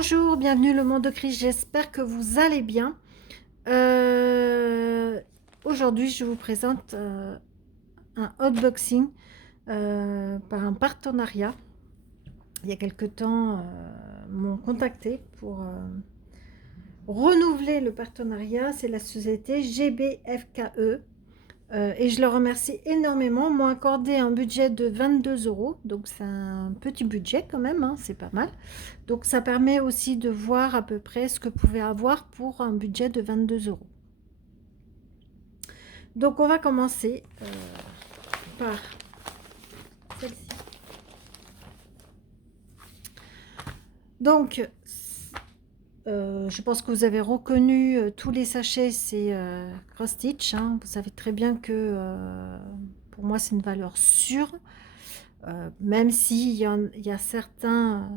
Bonjour, bienvenue le monde de Chris, j'espère que vous allez bien. Euh, Aujourd'hui, je vous présente un unboxing par un partenariat. Il y a quelque temps, m'ont contacté pour renouveler le partenariat. C'est la société GBFKE. Et je leur remercie énormément. Ils m'ont accordé un budget de 22 €, donc c'est un petit budget quand même, hein, c'est pas mal. Donc ça permet aussi de voir à peu près ce que vous pouvez avoir pour un budget de 22 €. Donc on va commencer par celle-ci. Donc je pense que vous avez reconnu tous les sachets, c'est Cross Stitch, hein. Vous savez très bien que pour moi c'est une valeur sûre. Même s'il y a certains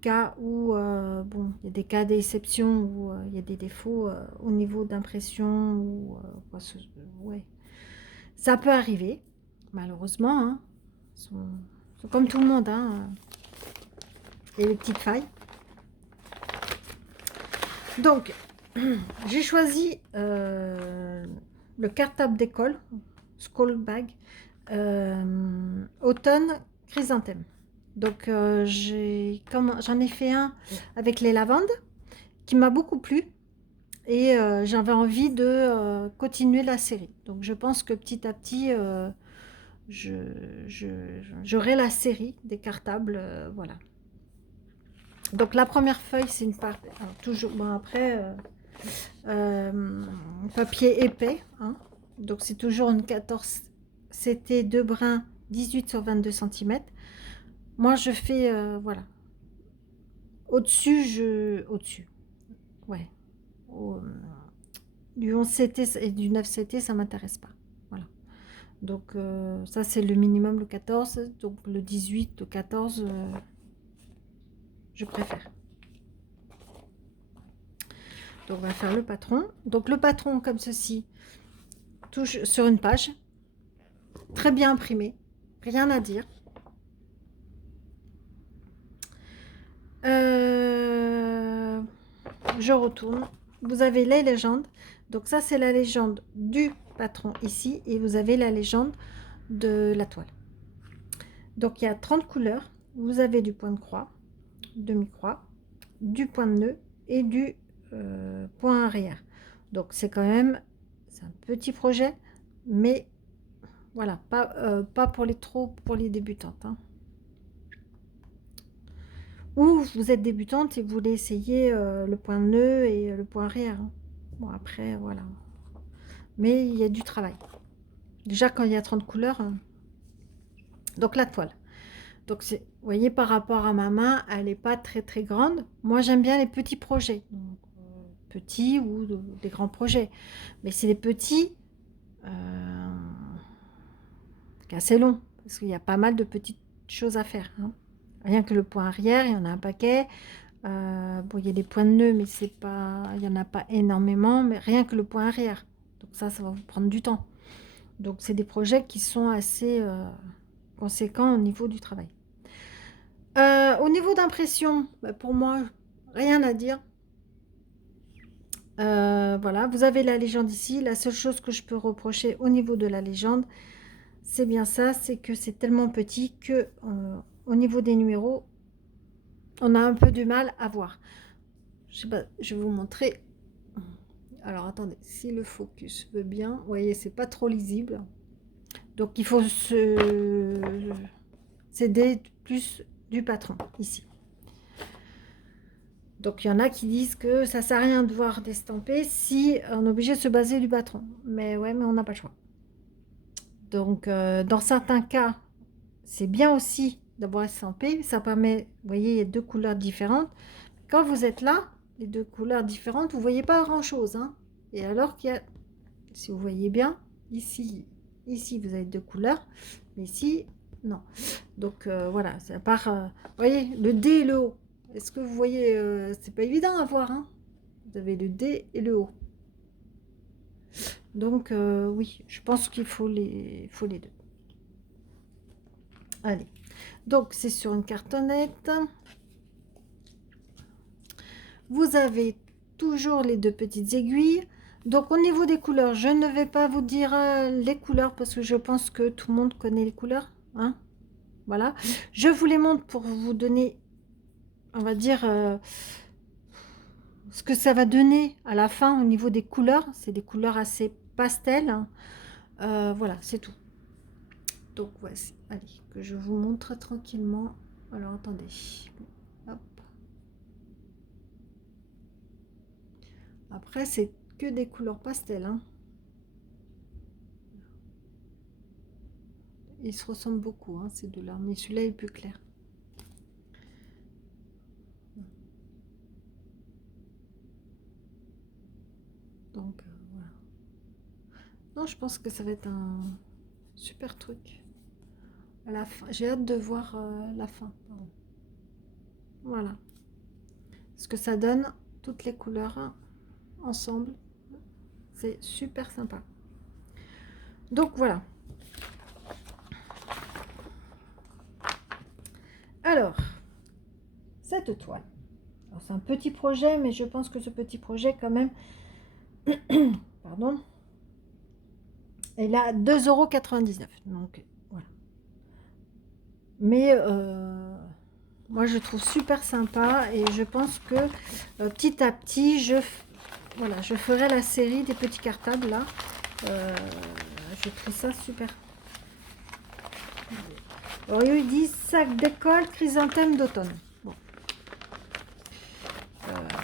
cas où bon, il y a des cas d'exception où il y a des défauts au niveau d'impression ou ouais, ça peut arriver malheureusement, hein. Sont comme tout le monde, hein. Il y a des petites failles. Donc j'ai choisi le cartable d'école School Bag automne chrysanthème. Donc j'en ai fait un avec les lavandes qui m'a beaucoup plu et j'avais envie de continuer la série. Donc je pense que petit à petit j'aurai la série des cartables, voilà. Donc la première feuille c'est une part, toujours bon après papier épais, hein. Donc c'est toujours une 14 CT 2 brins 18 sur 22 cm. Moi je fais voilà, au-dessus ouais, au, du 11 CT et du 9 CT ça m'intéresse pas, voilà. Donc ça c'est le minimum, le 14. Donc le 18, le 14 je préfère. Donc on va faire le patron. Donc le patron comme ceci, touche sur une page, très bien imprimé, rien à dire. Euh, je retourne. Vous avez les légendes. Donc ça c'est la légende du patron ici et vous avez la légende de la toile. Donc il y a 30 couleurs. Vous avez du point de croix, demi-croix, du point de nœud et du point arrière. Donc c'est quand même, c'est un petit projet, mais voilà, pas pour les débutantes, hein. Ou vous êtes débutante et vous voulez essayer le point de nœud et le point arrière, hein. Bon après voilà, mais il y a du travail. Déjà quand il y a 30 couleurs, donc la toile. Donc vous voyez par rapport à ma main, elle n'est pas très très grande. Moi j'aime bien les petits projets, donc, petits ou des grands projets. Mais c'est les petits assez longs, parce qu'il y a pas mal de petites choses à faire, hein. Rien que le point arrière, il y en a un paquet. Bon, il y a des points de nœud, mais c'est pas, il n'y en a pas énormément, mais rien que le point arrière. Donc ça va vous prendre du temps. Donc c'est des projets qui sont assez conséquents au niveau du travail. Au niveau d'impression, bah, pour moi, rien à dire. Voilà, vous avez la légende ici. La seule chose que je peux reprocher au niveau de la légende, c'est bien ça, c'est que c'est tellement petit que au niveau des numéros, on a un peu du mal à voir. Je sais pas, je vais vous montrer. Alors attendez, si le focus veut bien, vous voyez, c'est pas trop lisible. Donc il faut s'aider plus du patron ici. Donc il y en a qui disent que ça sert à rien de voir d'estampé si on est obligé de se baser du patron. Mais ouais, mais on n'a pas le choix. Donc dans certains cas, c'est bien aussi d'avoir estampé. Ça permet, vous voyez, il y a deux couleurs différentes. Quand vous êtes là, les deux couleurs différentes, vous voyez pas grand-chose, hein. Et alors qu'il y a, si vous voyez bien, ici, vous avez deux couleurs, mais ici, non. Donc voilà, c'est à part, vous voyez, le D et le O. Est-ce que vous voyez, c'est pas évident à voir, hein. Vous avez le D et le O. Donc oui, je pense qu'il faut les deux. Allez, donc c'est sur une cartonnette. Vous avez toujours les deux petites aiguilles. Donc au niveau des couleurs, je ne vais pas vous dire les couleurs parce que je pense que tout le monde connaît les couleurs, hein. Voilà, je vous les montre pour vous donner, on va dire, ce que ça va donner à la fin au niveau des couleurs. C'est des couleurs assez pastel, hein. Voilà, c'est tout. Donc voici, allez, que je vous montre tranquillement. Alors attendez, hop. Après c'est que des couleurs pastel, hein. Ils se ressemblent beaucoup, hein, ces deux-là, mais celui-là est plus clair. Donc voilà. Non, je pense que ça va être un super truc. À la fin, j'ai hâte de voir la fin. Pardon. Voilà. Ce que ça donne, toutes les couleurs ensemble. C'est super sympa. Donc voilà. Alors, cette toile. C'est un petit projet, mais je pense que ce petit projet, quand même, pardon, elle a 2,99 €. Donc voilà. Mais moi, je trouve super sympa et je pense que petit à petit, voilà, je ferai la série des petits cartables là. Je trouve ça super. Alors, ils disent sac d'école, chrysanthème d'automne. Bon.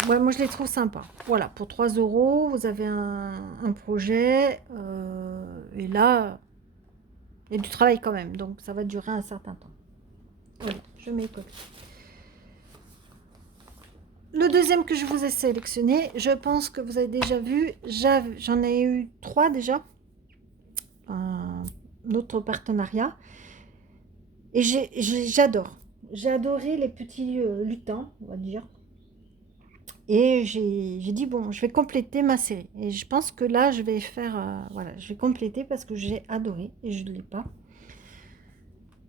Ouais, moi je les trouve sympas. Voilà, pour 3 €, vous avez un projet. Et là, il y a du travail quand même, donc ça va durer un certain temps. Voilà, je mets copie. Le deuxième que je vous ai sélectionné, je pense que vous avez déjà vu. J'en ai eu 3 déjà. Un autre partenariat. Et j'adore. J'ai adoré les petits lutins, on va dire. Et j'ai dit, bon, je vais compléter ma série. Et je pense que là, je vais faire, voilà, je vais compléter parce que j'ai adoré et je ne l'ai pas.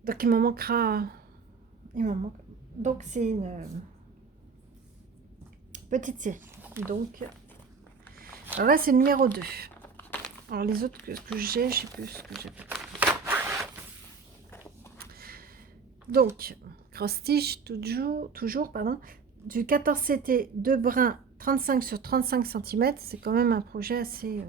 Donc, il m'en manquera, il m'en manque. Donc, c'est une petite série. Donc, alors là, c'est le numéro 2. Alors, les autres que j'ai, je ne sais plus ce que j'ai. Donc, cross-stitch, toujours, pardon, du 14 CT, 2 brins, 35 sur 35 cm. C'est quand même un projet assez...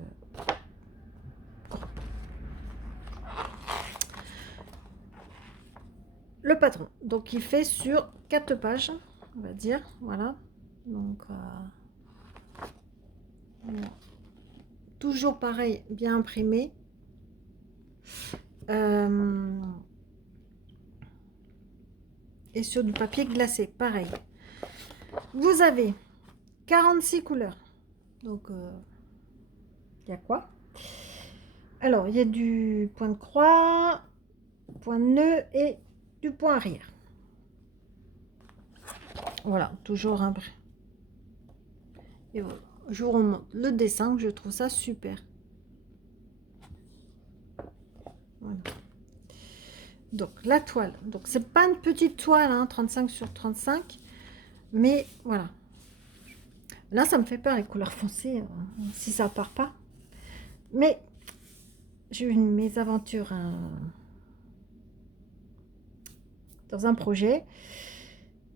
Le patron, donc il fait sur 4 pages, on va dire, voilà. Donc, voilà. Toujours pareil, bien imprimé. Et sur du papier glacé, pareil. Vous avez 46 couleurs. Donc, il y a quoi? Alors, il y a du point de croix, point de nœud et du point arrière. Voilà, toujours un... Et voilà, je vous remonte le dessin, je trouve ça super. Voilà. Donc, la toile. Donc, c'est pas une petite toile, hein, 35 sur 35. Mais voilà. Là, ça me fait peur, les couleurs foncées, si ça part pas. Mais j'ai eu mes aventures dans un projet.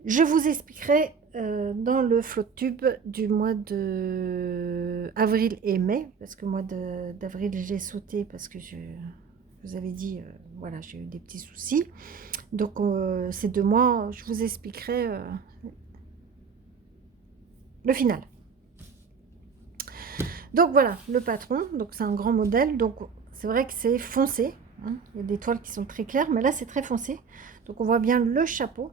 Je vous expliquerai dans le Floctube du mois de avril et mai. Parce que le mois d'avril, j'ai sauté parce que je vous avais dit, voilà, j'ai eu des petits soucis. Donc, ces 2 mois, je vous expliquerai le final. Donc voilà, le patron, donc c'est un grand modèle, donc c'est vrai que c'est foncé, hein. Il y a des toiles qui sont très claires, mais là c'est très foncé. Donc on voit bien le chapeau,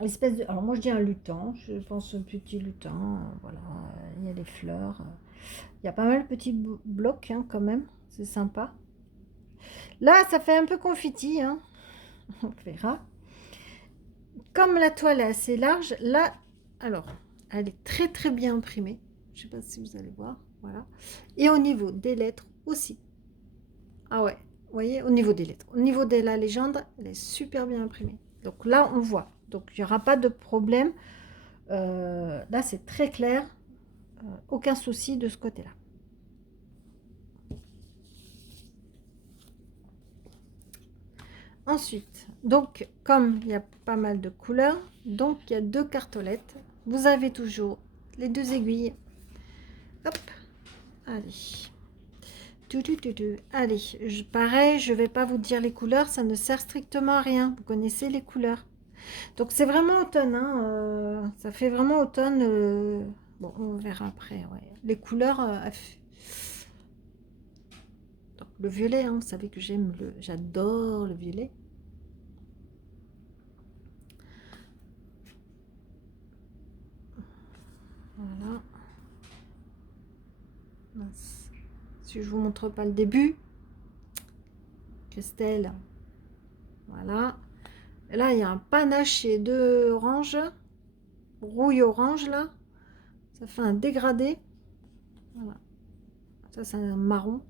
l'espèce de... Alors moi je dis un lutin, je pense un petit lutin, voilà, il y a les fleurs, il y a pas mal de petits blocs, hein, quand même, c'est sympa. Là ça fait un peu confetti, hein. On verra. Comme la toile est assez large, là, alors, elle est très très bien imprimée. Je sais pas si vous allez voir, voilà. Et au niveau des lettres aussi. Ah ouais, vous voyez, au niveau des lettres. Au niveau de la légende, elle est super bien imprimée. Donc là, on voit. Donc il n'y aura pas de problème Là, c'est très clair. Aucun souci de ce côté-là. Ensuite, donc, comme il y a pas mal de couleurs, donc il y a 2 cartolettes. Vous avez toujours les 2 aiguilles. Hop, allez. Allez, pareil, je vais pas vous dire les couleurs, ça ne sert strictement à rien. Vous connaissez les couleurs. Donc c'est vraiment automne, hein, ça fait vraiment automne. Bon, on verra après. Ouais. Les couleurs, donc, le violet, hein, vous savez que j'adore le violet. Voilà. Mince. Si je vous montre pas le début, Christelle. Voilà. Et là, il y a un panaché de orange, rouille orange là. Ça fait un dégradé. Voilà. Ça, c'est un marron.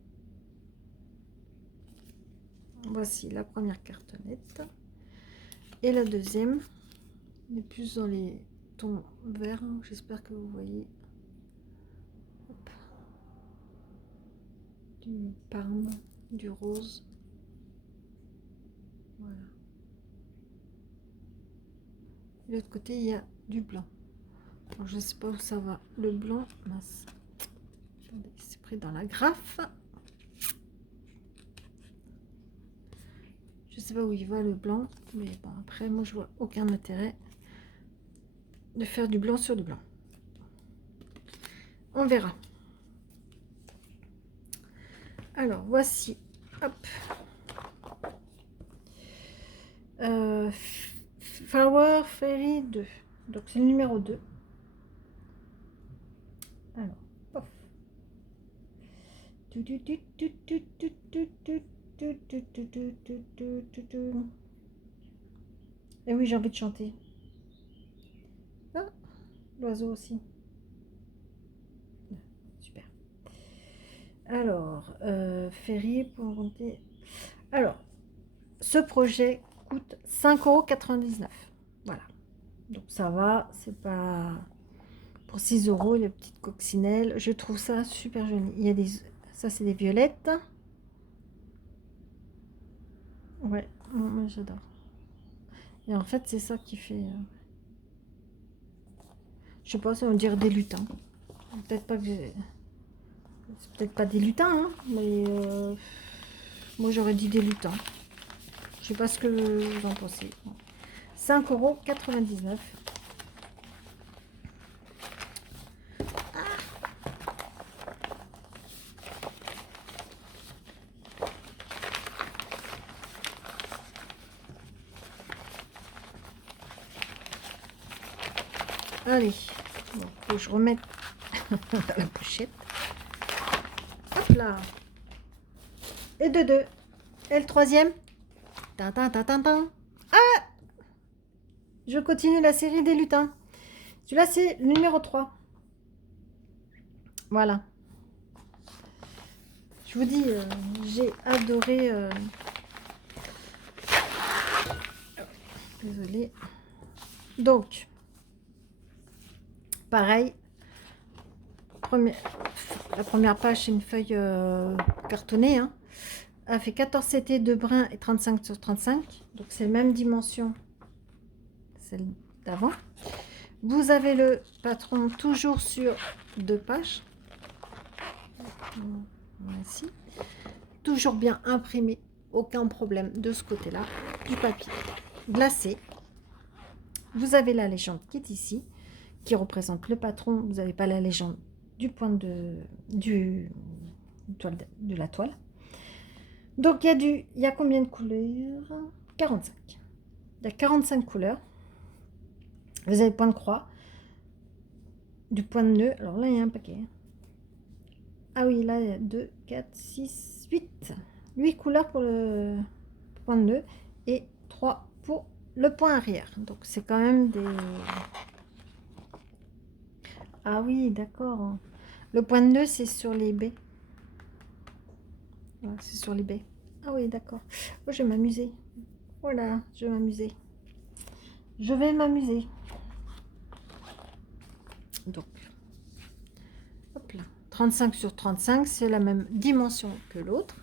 Voici la première cartonnette. Et la deuxième, on est plus dans les tons verts. J'espère que vous voyez. Hop. Du parme, du rose. Voilà. De l'autre côté, il y a du blanc. Alors, je ne sais pas où ça va. Le blanc, mince. Attendez, c'est pris dans la graffe. Je sais pas où il va le blanc, mais bon, après, moi, je vois aucun intérêt de faire du blanc sur du blanc. On verra. Alors, voici. Hop. Flower Fairy 2. Donc, c'est le numéro 2. Alors, pof. Et oui, j'ai envie de chanter. Ah, l'oiseau aussi. Super. Alors, Ferry pour monter. Alors, ce projet coûte 5,99 €. Voilà. Donc ça va, c'est pas pour 6 € les petites coccinelles. Je trouve ça super joli. Il y a des, ça c'est des violettes. Ouais, moi j'adore. Et en fait, c'est ça qui fait. Je sais pas, ça veut dire des lutins. Peut-être pas que c'est peut-être pas des lutins, hein, mais moi j'aurais dit des lutins. Je sais pas ce que vous en pensez. 5,99 €. Allez, bon, faut que je remette dans la pochette. Hop là. Et de deux. Et le troisième. Tintin, tintin, tintin. Ah, je continue la série des lutins. Celui-là, c'est le numéro 3. Voilà. Je vous dis, j'ai adoré. Désolée. Donc, pareil. La première page, c'est une feuille cartonnée. Hein. Elle fait 14 CT de brun et 35 sur 35. Donc, c'est la même dimension, celle d'avant. Vous avez le patron toujours sur 2 pages. Voici. Toujours bien imprimé. Aucun problème de ce côté-là. Du papier glacé. Vous avez la légende qui est ici, qui représente le patron. Vous n'avez pas la légende du point de la toile. Donc il y a combien de couleurs? 45. Il y a 45 couleurs. Vous avez le point de croix, du point de nœud. Alors là, il y a un paquet. Ah oui, là, il y a 2, 4, 6, 8. 8 couleurs pour le point de nœud et 3 pour le point arrière. Donc, c'est quand même des... Ah oui, d'accord. Le point de nœud, c'est sur les baies. Ouais, c'est sur les baies. Ah oui, d'accord. Oh, je vais m'amuser. Voilà, je vais m'amuser. Je vais m'amuser. Donc, hop là, 35 sur 35, c'est la même dimension que l'autre.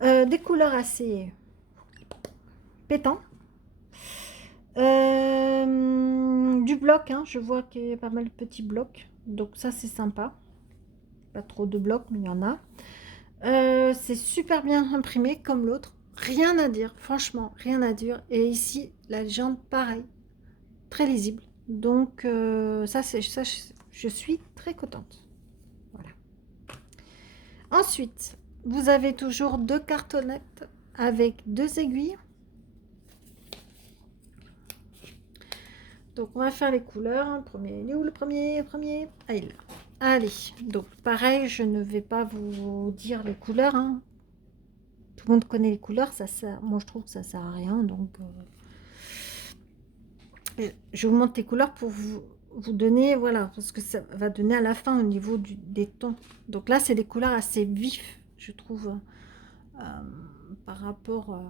Des couleurs assez pétants. Du bloc, hein, je vois qu'il y a pas mal de petits blocs. Donc ça, c'est sympa. Pas trop de blocs, mais il y en a. C'est super bien imprimé comme l'autre. Rien à dire, franchement, rien à dire. Et ici, la légende, pareil. Très lisible. Donc ça, je suis très contente. Voilà. Ensuite, vous avez toujours 2 cartonnettes avec 2 aiguilles. Donc on va faire les couleurs. Premier, il est où le premier? Ah, il est là. Allez, donc pareil, je ne vais pas vous dire les couleurs, hein. Tout le monde connaît les couleurs, ça sert. Moi je trouve que ça sert à rien, donc je vous montre les couleurs pour vous donner, voilà, parce que ça va donner à la fin au niveau des tons. Donc là, c'est des couleurs assez vives, je trouve, par rapport...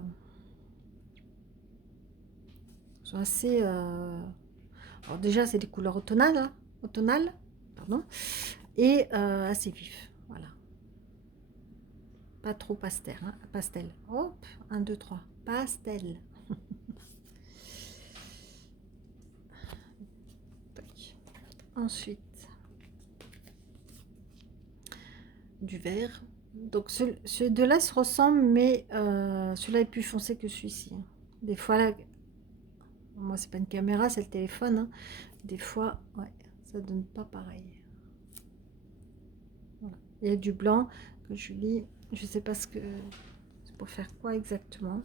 sont assez... alors déjà, c'est des couleurs automnales, hein, pardon, et assez vifs, voilà. Pas trop pastel, hein, pastel. Hop, 1, 2, 3, pastel. Ensuite, du vert. Donc, ce deux-là se ressemble, mais celui-là est plus foncé que celui-ci. Des fois, là, moi, c'est pas une caméra, c'est le téléphone. Hein. Des fois, ouais, ça donne pas pareil. Voilà. Il y a du blanc que je lis. Je sais pas ce que c'est pour faire quoi exactement.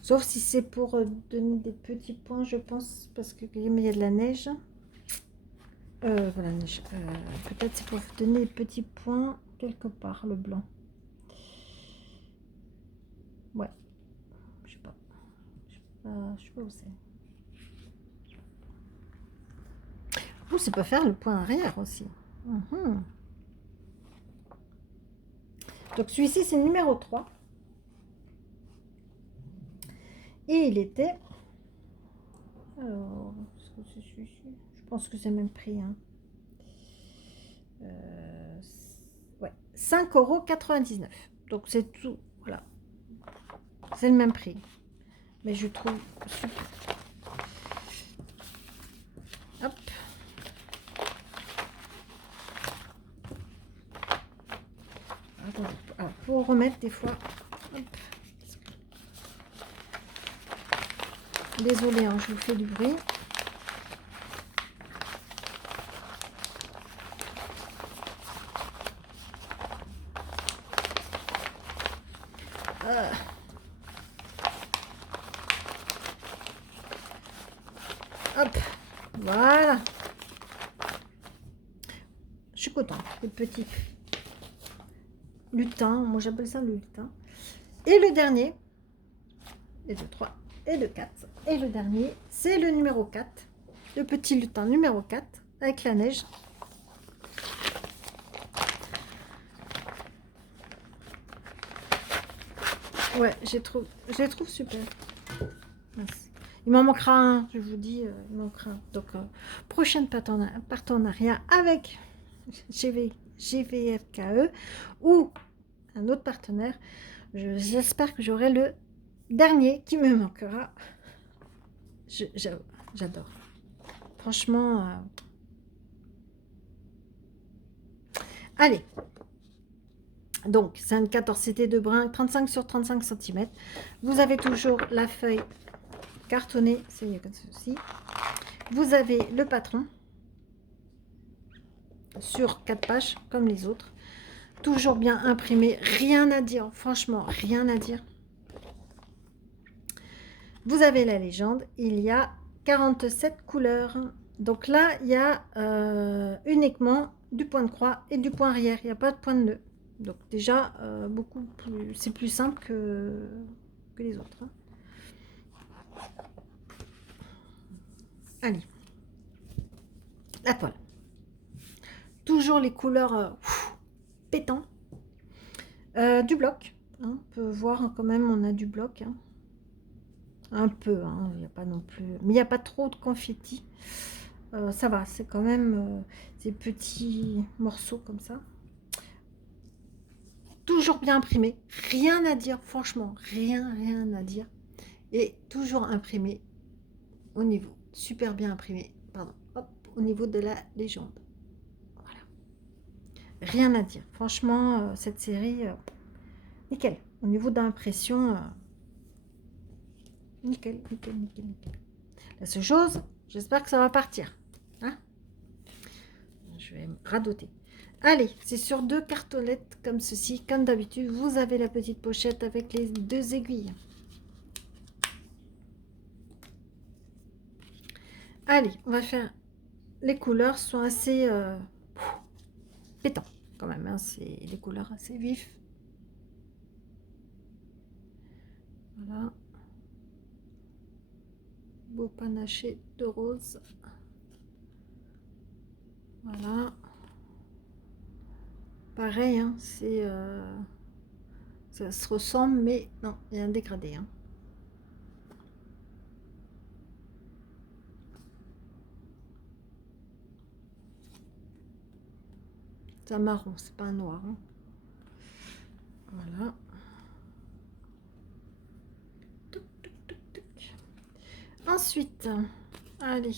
Sauf si c'est pour donner des petits points, je pense, parce que il y a de la neige. Voilà, neige. Peut-être c'est pour donner des petits points quelque part, le blanc. Ouais, je sais pas. Je sais pas où c'est. Ou c'est pas faire le point arrière aussi. Donc celui-ci, c'est le numéro 3. Et il était... Alors, est-ce que c'est celui-ci? Je pense que c'est le même prix. Hein. Ouais, 5,99 €. Donc c'est tout. Voilà. C'est le même prix. Mais je trouve super. Hop. Attendez. Alors, pour remettre des fois. Hop. Désolée, hein, je vous fais du bruit. Hop, voilà. Je suis contente. Le petit lutin, moi j'appelle ça le lutin. Et le dernier, et le 3, et le 4. Et le dernier, c'est le numéro 4. Le petit lutin numéro 4, avec la neige. Ouais, je les trouve super. Merci. Il m'en manquera un, je vous dis, il manquera un. Donc, prochaine partenariat avec GVFKE ou un autre partenaire. J'espère que j'aurai le dernier qui me manquera. J'adore. Franchement, allez. Donc, c'est un 14 CT de brin, 35 sur 35 cm. Vous avez toujours la feuille cartonnée, c'est comme ceci. Vous avez le patron sur 4 pages, comme les autres. Toujours bien imprimé, rien à dire, franchement, rien à dire. Vous avez la légende, il y a 47 couleurs. Donc là, il y a uniquement du point de croix et du point arrière, il n'y a pas de point de nœud. Donc déjà, beaucoup plus, c'est plus simple que les autres. Hein. Allez, la toile. Toujours les couleurs pétant. Du bloc. Hein, on peut voir quand même, on a du bloc. Hein. Un peu, hein, il n'y a pas non plus... Mais il n'y a pas trop de confetti. ça va, c'est quand même des petits morceaux comme ça. Toujours bien imprimé, rien à dire, franchement, rien à dire. Et toujours imprimé au niveau, super bien imprimé, pardon, hop, au niveau de la légende. Voilà, rien à dire. Franchement, cette série, nickel. Au niveau d'impression, nickel, nickel, nickel, nickel. La seule chose, j'espère que ça va partir. Hein, je vais me radoter. Allez, c'est sur 2 cartonnettes comme ceci. Comme d'habitude, vous avez la petite pochette avec les 2 aiguilles. Allez, on va faire... Les couleurs sont assez pétants quand même. Hein, c'est des couleurs assez vives. Voilà. Beau panaché de rose. Voilà. Pareil, hein, c'est... ça se ressemble, mais non, il y a un dégradé. Hein. C'est un marron, c'est pas un noir. Hein. Voilà. Touc, touc, touc, touc. Ensuite, allez.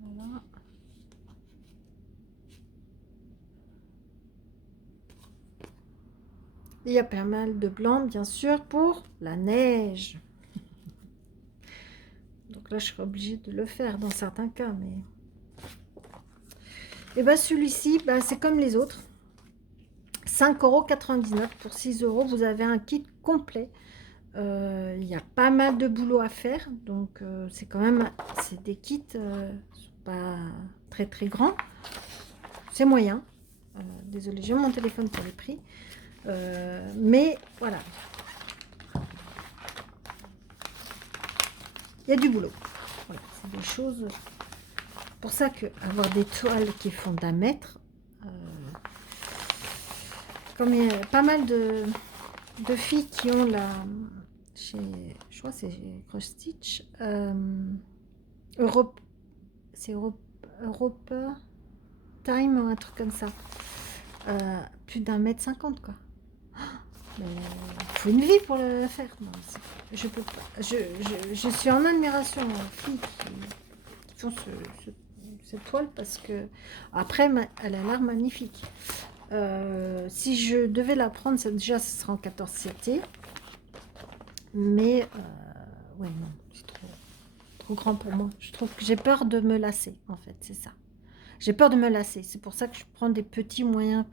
Voilà. Il y a pas mal de blanc, bien sûr, pour la neige. Donc là, je serai obligée de le faire dans certains cas, mais... Et bien, celui-ci, ben, c'est comme les autres. 5,99 €. Pour 6 €, vous avez un kit complet. Il y a pas mal de boulot à faire. Donc, c'est quand même... C'est des kits pas très, très grands. C'est moyen. Désolée, j'ai mon téléphone pour les prix. Mais, voilà. Il y a du boulot. Voilà, c'est des choses... pour ça que avoir des toiles qui font d'1 mètre... comme il y a pas mal de filles qui ont la... Chez, je crois que c'est Cross Stitch. Europe... C'est Europe Time ou un truc comme ça. Plus d'1 mètre 50, quoi. Il faut une vie pour le faire. Non, je peux pas. Je suis en admiration aux filles qui font cette toile parce que après elle a l'air magnifique. Si je devais la prendre, déjà ce sera en 14 CT, mais ouais, non, c'est trop grand pour moi. Je trouve que j'ai peur de me lasser, en fait, c'est ça. J'ai peur de me lasser, c'est pour ça que je prends des petits moyens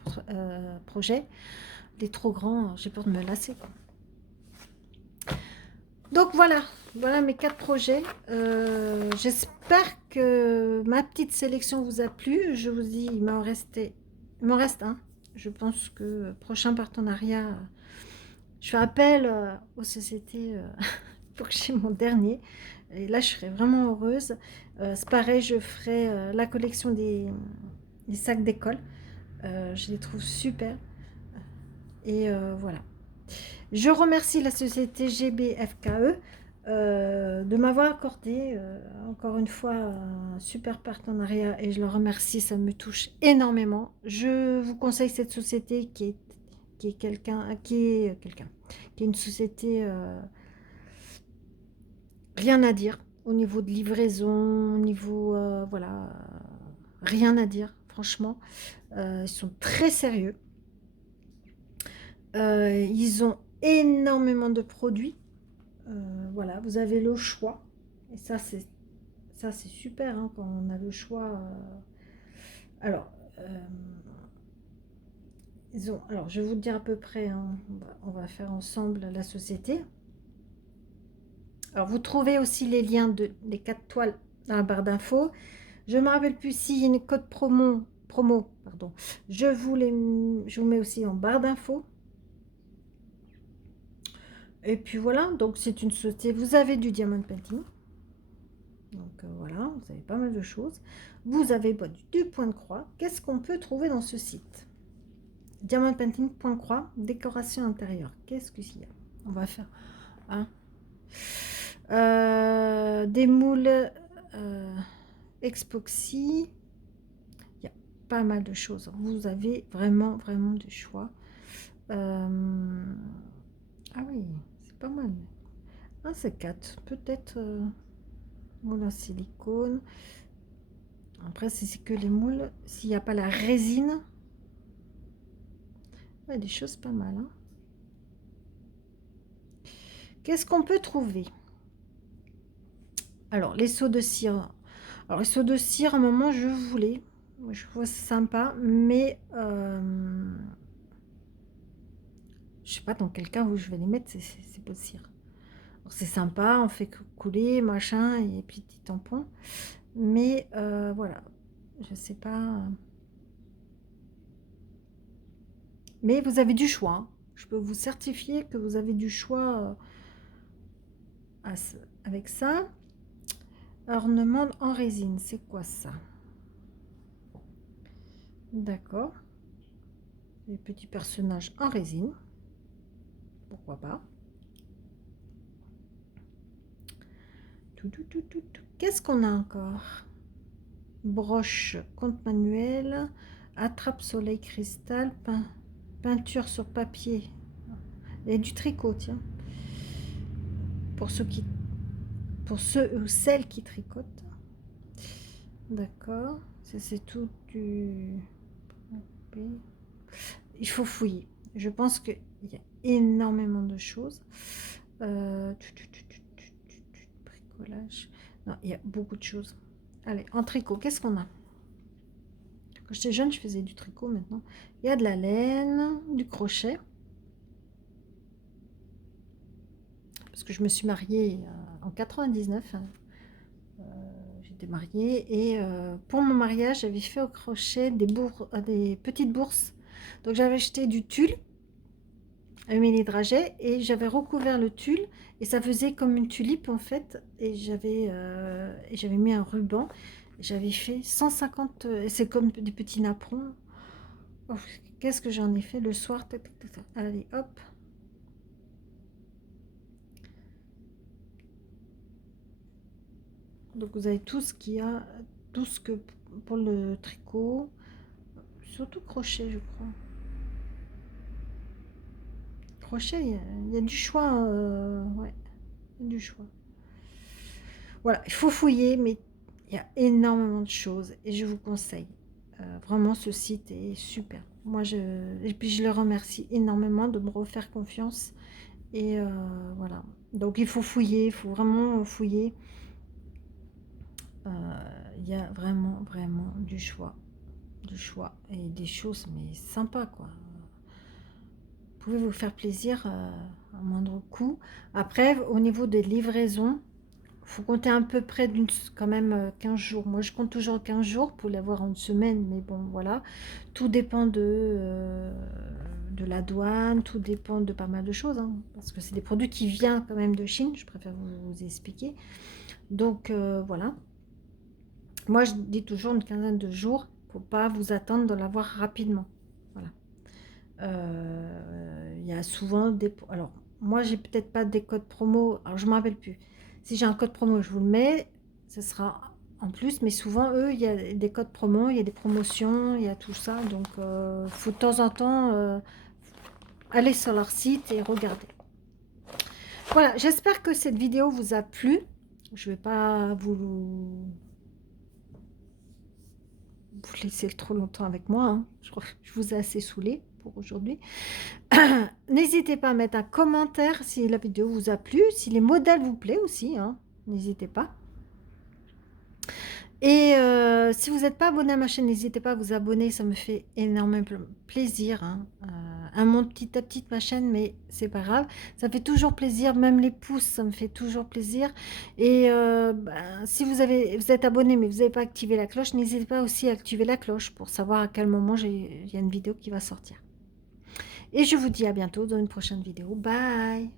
projets. Les trop grands, j'ai peur de me lasser, quoi. Donc voilà, voilà mes 4 projets. J'espère que ma petite sélection vous a plu. Je vous dis, il m'en reste un. Je pense que prochain partenariat, je fais appel aux sociétés pour que j'ai mon dernier. Et là, je serai vraiment heureuse. C'est pareil, je ferai la collection des sacs d'école. Je les trouve super. Et voilà. Je remercie la société GBFKE de m'avoir accordé encore une fois un super partenariat et je le remercie, ça me touche énormément. Je vous conseille cette société qui est une société rien à dire au niveau de livraison, au niveau voilà, rien à dire franchement. Ils sont très sérieux. Ils ont énormément de produits. Voilà, vous avez le choix. Et ça, c'est super hein, quand on a le choix. Alors, alors, je vais vous dire à peu près. Hein, on va faire ensemble la société. Alors, vous trouvez aussi les liens des 4 toiles dans la barre d'infos. Je ne me rappelle plus s'il y a une code promo, pardon. Je vous mets aussi en barre d'infos. Et puis voilà, donc c'est une société, vous avez du diamond painting, donc voilà, vous avez pas mal de choses. Vous avez du point de croix. Qu'est-ce qu'on peut trouver dans ce site? Diamond painting, point de croix, décoration intérieure. Qu'est-ce qu'il y a? On va faire hein. Des moules Expoxy. Il y a pas mal de choses. Vous avez vraiment, vraiment du choix. Ah oui, c'est pas mal. Ah, c'est 4. Peut-être moule en silicone. Après, si c'est que les moules, s'il n'y a pas la résine, il y a des choses pas mal. Hein. Qu'est-ce qu'on peut trouver? Alors, les seaux de cire. Alors, les seaux de cire, à un moment, je voulais. Je trouve ça sympa, mais je sais pas dans quel cas où je vais les mettre, ces pots de cire. C'est sympa, on fait couler, machin, et puis petits tampons. Mais voilà, je sais pas. Mais vous avez du choix. Hein. Je peux vous certifier que vous avez du choix avec ça. Ornement en résine, c'est quoi ça? D'accord. Les petits personnages en résine. Pourquoi pas? Qu'est-ce qu'on a encore? Broche, compte manuel, attrape soleil cristal, peinture sur papier. Et du tricot, tiens. Pour ceux ou celles qui tricotent. D'accord. Ça, c'est tout du... Il faut fouiller. Je pense qu'il y a énormément de choses. Bricolage. Non, il y a beaucoup de choses. Allez, en tricot, qu'est-ce qu'on a? Quand j'étais jeune, je faisais du tricot maintenant. Il y a de la laine, du crochet. Parce que je me suis mariée en 99. J'étais mariée et pour mon mariage, j'avais fait au crochet des petites bourses. Donc j'avais acheté du tulle, un mini-dragée, et j'avais recouvert le tulle et ça faisait comme une tulipe en fait. Et j'avais mis un ruban. J'avais fait 150, c'est comme des petits napperons. Oh, qu'est-ce que j'en ai fait le soir? Allez, hop. Donc vous avez tout ce qu'il y a, tout ce que pour le tricot, surtout crochet, je crois. Crochet, il y a du choix, ouais, il y a du choix. Voilà, il faut fouiller, mais il y a énormément de choses et je vous conseille. Vraiment, ce site est super. Et puis je le remercie énormément de me refaire confiance. Et donc il faut fouiller, il faut vraiment fouiller. Il y a vraiment, vraiment du choix. Du choix et des choses, mais sympa quoi. Vous pouvez vous faire plaisir à moindre coût. Après, au niveau des livraisons, faut compter à peu près quand même 15 jours. Moi, je compte toujours 15 jours pour l'avoir en une semaine, mais bon, voilà. Tout dépend de la douane, tout dépend de pas mal de choses, hein, parce que c'est des produits qui viennent quand même de Chine, je préfère vous expliquer. Donc, voilà. Moi, je dis toujours une quinzaine de jours pour pas vous attendre de l'avoir rapidement. Voilà. Il y a souvent des... Alors, moi, j'ai peut-être pas des codes promo. Alors, je ne me rappelle plus. Si j'ai un code promo, je vous le mets. Ce sera en plus. Mais souvent, eux, il y a des codes promo, il y a des promotions, il y a tout ça. Donc, il faut de temps en temps aller sur leur site et regarder. Voilà, j'espère que cette vidéo vous a plu. Je ne vais pas vous laisser trop longtemps avec moi. Hein. Je crois que je vous ai assez saoulé pour aujourd'hui. N'hésitez pas à mettre un commentaire si la vidéo vous a plu, si les modèles vous plaisent aussi, hein, n'hésitez pas. Et si vous n'êtes pas abonné à ma chaîne, n'hésitez pas à vous abonner, ça me fait énormément plaisir. Hein. Elle monte petit à petit ma chaîne, mais c'est pas grave. Ça fait toujours plaisir, même les pouces, ça me fait toujours plaisir. Et si vous êtes abonné, mais vous n'avez pas activé la cloche, n'hésitez pas aussi à activer la cloche pour savoir à quel moment il y a une vidéo qui va sortir. Et je vous dis à bientôt dans une prochaine vidéo. Bye!